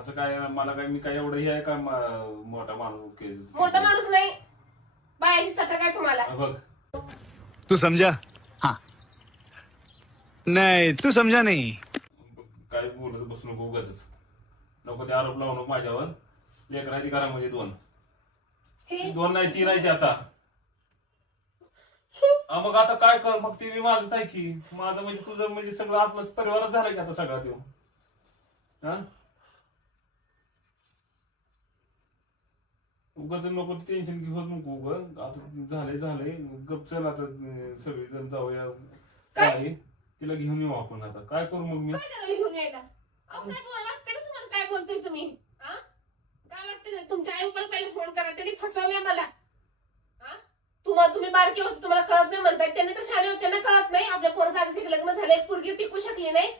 असं काय मला काय मी काय एवढं हे आहे का मोठा माणूस मोठा माणूस नाही, बायाची चटक आहे तुम्हाला. बघ तू समझा? हाँ नहीं तू समझा नहीं. काय बोलत बसू नको उगाच, नको ते आरोप लावू नको माझ्यावर. लेकराची घरामध्ये दोन नाही 3 आहे ते आता. मग आता काय कर, मग ते बी माझंच आहे की. माझं म्हणजे तुझं म्हणजे सगळं आपलं परिवारच झालं की आता सगळा तो. हा उगाच नको टेन्शन घेऊ नको उग. आता झालंय गप चल आता सगळी जण जाऊया. काय तिला घेऊन येऊ आपण. आता काय करू मग मी? काय त्याला घेऊन यायला? अहो काय वाटतंय का तुम्हाला? काय बोलतोय तुम्ही? काय वाटतंय? तुमच्या आई बाबाला पहिले फोन करा, त्यांनी फसवलंय मला. तुम्ही बारके होते, तुम्हाला कळत नाही म्हणताय. त्यांनी तर शाळे होते, त्यांना कळत नाही. आपल्या पोराचं आधीच लग्न झालंय, एक पोरगी टिकू शकली नाही.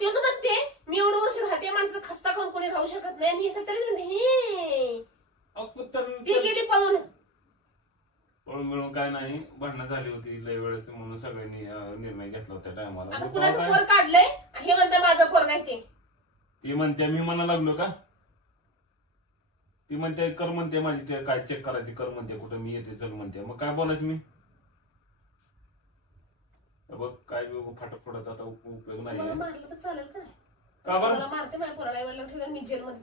तेच म्हणते मी एवढं वर्ष राहते, माणसं खस्ता खाऊन कोणी राहू शकत नाही. आणि हे सत्याला ती गेली पळून. पळून मिळून काय नाही, भांडणं झाली होती लय वेळेस म्हणून सगळ्यांनी निर्णय घेतला होता टायमाला. आता कुणाचं पोर काढलंय हे म्हणते माझं पोर नाही ते. ती म्हणते मी म्हणा लागलो का? ती म्हणते कर म्हणते माझी, ते काय चेक करायची कर म्हणते, कुठं मी येते चल म्हणते. मग काय बोलायचं मी? बघ काय फाटक फोडत आता उपयोग नाही. मारलं तर चालेल का? का बरं? मारते माझ्या पोराला, ठेवलं मी जेलमध्ये.